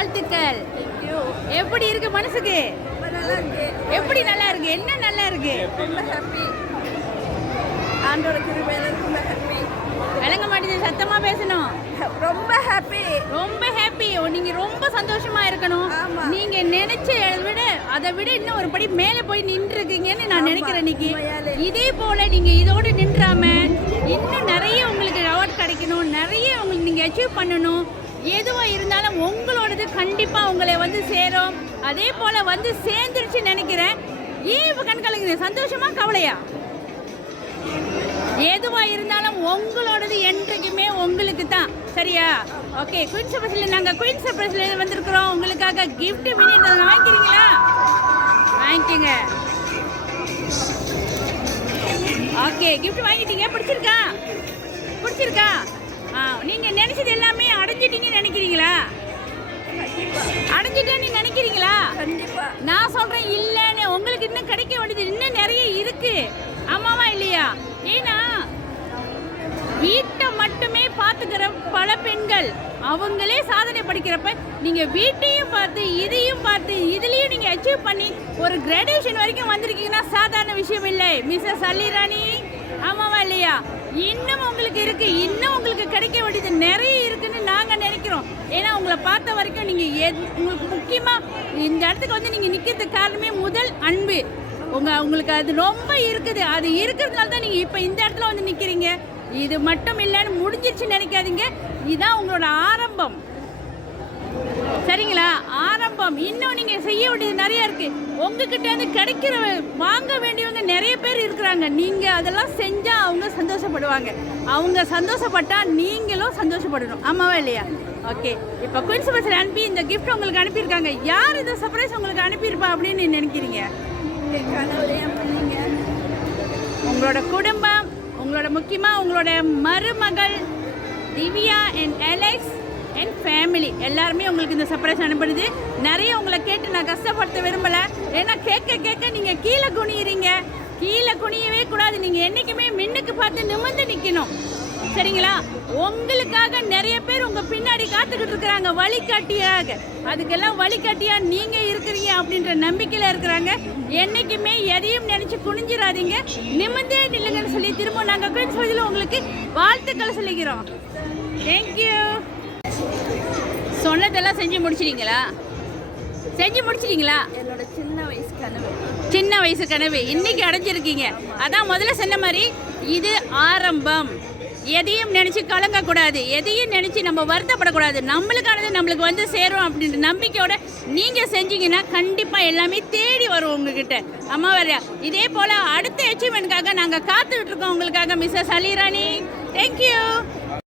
வாழ்த்துக்கள். எப்படி இருக்கு மனசுக்கு? எப்படி நல்லா இருக்கு? என்ன நல்லா இருக்கு? ரொம்ப ஹாப்பி. ஆண்டோட கிருபையில ரொம்ப ஹாப்பி. விளங்க மாட்டேங்குது, சத்தமா பேசணும். ரொம்ப ஹாப்பி. ரொம்ப ஹாப்பி. நீங்க ரொம்ப சந்தோஷமா இருக்கணும். ஆமா. நீங்க நினைச்ச விட அதை விட இன்னும் ஒரு படி மேலே போய் நின்று இருக்கீங்கன்னு நான் நினைக்கிறேன் இன்னைக்கு. இதே போல நீங்க இதோடு நின்றாம இன்னும் நிறைய உங்களுக்கு அவார்ட் கிடைக்கணும், நிறைய உங்களுக்கு நீங்க அச்சீவ் பண்ணணும். எதுவா இருந்தாலும் உங்களோடது கண்டிப்பா உங்களை வந்து சேரும். அதே போல வந்து சேர்ந்துருச்சு நினைக்கிறேன். ஏன் இப்ப கண் கலங்குது? சந்தோஷமா கவலையா? எதுவா இருந்தாலும் உங்களோடது என்றைக்குமே உங்களுக்கு தான். சரியா? ஓகே. குயின்ஸ் சர்ப்ரைஸ்ல நாங்க குயின்ஸ் சர்ப்ரைஸ்ல வந்திருக்கிறோம். உங்களுக்காக gift மினி வாங்கிக்கிறீங்களா? வாங்கிக்கங்க. ஓகே, gift வாங்கிட்டீங்க. பிடிச்சிருக்கா? பிடிச்சிருக்கா? நீங்க நினைச்சது எல்லாமே அடைஞ்சிட்டீங்கன்னு நினைக்கிறீங்களா? அடைஞ்சிட்டேன்னு நினைக்கிறீங்களா? கண்டிப்பா. நான் சொல்றேன் இல்லைன்னு. உங்களுக்கு இன்னும் கிடைக்க வேண்டியது இன்னும் நிறைய இருக்கு. ஆமாவா இல்லையா? ஏன்னா வீட்டை மட்டுமே பார்த்துக்கிற பல பெண்கள் அவங்களே சாதனை படிக்கிறப்ப நீங்க வீட்டையும் பார்த்து இதையும் பார்த்து இதுலயும் நீங்க அச்சீவ் பண்ணி ஒரு கிராஜுவேஷன் வரைக்கும் வந்திருக்கீங்கன்னா சாதாரண விஷயம் இல்லை மிஸ்ஸஸ் அல்லிராணி. ஆமாவா இல்லையா? இன்னும் உங்களுக்கு இருக்கு, இன்னும் உங்களுக்கு கிடைக்க வேண்டியது நிறைய இருக்குன்னு நாங்க நினைக்கிறோம். ஏன்னா உங்களை பார்த்த வரைக்கும் நீங்க உங்களுக்கு முக்கியமா இந்த இடத்துக்கு வந்து நீங்க நிக்கிறதுக்கு காரணமே முதல் அன்பு. உங்களுக்கு அது ரொம்ப இருக்குது. அது இருக்கிறதுனால தான் நீங்கள் இப்போ இந்த இடத்துல வந்து நிற்கிறீங்க. இது மட்டும் இல்லைன்னு முடிஞ்சிருச்சுன்னு நினைக்காதீங்க. இதுதான் உங்களோட ஆரம்பம். சரிங்களா? ஆரம்பம். இன்னும் நீங்கள் செய்ய வேண்டியது நிறையா இருக்குது. உங்ககிட்ட வந்து கிடைக்கிற வாங்க வேண்டியவங்க நிறைய பேர் இருக்கிறாங்க. நீங்கள் அதெல்லாம் செஞ்சால் அவங்க சந்தோஷப்படுவாங்க. அவங்க சந்தோஷப்பட்டால் நீங்களும் சந்தோஷப்படணும். ஆமாவா இல்லையா? ஓகே. இப்போ குயின்ஸ் சர்ப்ரைஸ் அனுப்பி இந்த கிஃப்ட் உங்களுக்கு அனுப்பியிருக்காங்க. யார் இந்த சர்ப்ரைஸ் உங்களுக்கு அனுப்பியிருப்பா அப்படின்னு நினைக்கிறீங்க? உங்களோட குடும்பம், உங்களோட முக்கியமாக உங்களோட மருமகள் Divya and Alex and family எல்லாருமே உங்களுக்கு இந்த சர்ப்ரைஸ் அனுப்பிடுது. நிறைய உங்களை கேட்டு நான் கஷ்டப்படுத்த விரும்பலை. ஏன்னா கேட்க நீங்கள் கீழே குனியுறீங்க. கீழே குனியவே கூடாது. நீங்கள் என்றைக்குமே மின்னுக்கு பார்த்து நிமிர்ந்து நிற்கணும். சரிங்களா? உங்களுக்காக நிறைய பேர் உங்க பின்னாடி காத்துக்கிட்டு இருக்கிறாங்க வழிகாட்டியாக. அதுக்கெல்லாம் வழிகாட்டியா நீங்க இருக்கிறீங்க அப்படின்ற நம்பிக்கையில இருக்கிறாங்க. என்னைக்குமே எதையும் நினைச்சு குனிஞ்சிடாதீங்க, நிமிர்ந்தே நில்லுங்கன்னு சொல்லி திரும்ப நாங்க குயின்ஸ் சர்ப்ரைஸ்ல உங்களுக்கு வாழ்த்துக்களை சொல்லிக்கிறோம். தேங்க்யூ. சொன்னதெல்லாம் செஞ்சு முடிச்சிட்டீங்களா? செஞ்சு முடிச்சிட்டீங்களா? என்னோட சின்ன வயசு கனவு இன்னைக்கு அடைஞ்சிருக்கீங்க. அதான் முதல்ல சொன்ன மாதிரி இது ஆரம்பம். எதையும் நினச்சி கலங்கக்கூடாது, எதையும் நினச்சி நம்ம வருத்தப்படக்கூடாது. நம்மளுக்கானது நம்மளுக்கு வந்து சேரும் அப்படின்ற நம்பிக்கையோட நீங்கள் செஞ்சீங்கன்னா கண்டிப்பாக எல்லாமே தேடி வரும் உங்ககிட்ட. அம்மா வரையா? இதே போல் அடுத்த அச்சீவ்மெண்ட்காக நாங்கள் காத்துக்கிட்டு இருக்கோம் உங்களுக்காக மிஸ்ஸஸ் அல்லிராணி. தேங்க்யூ.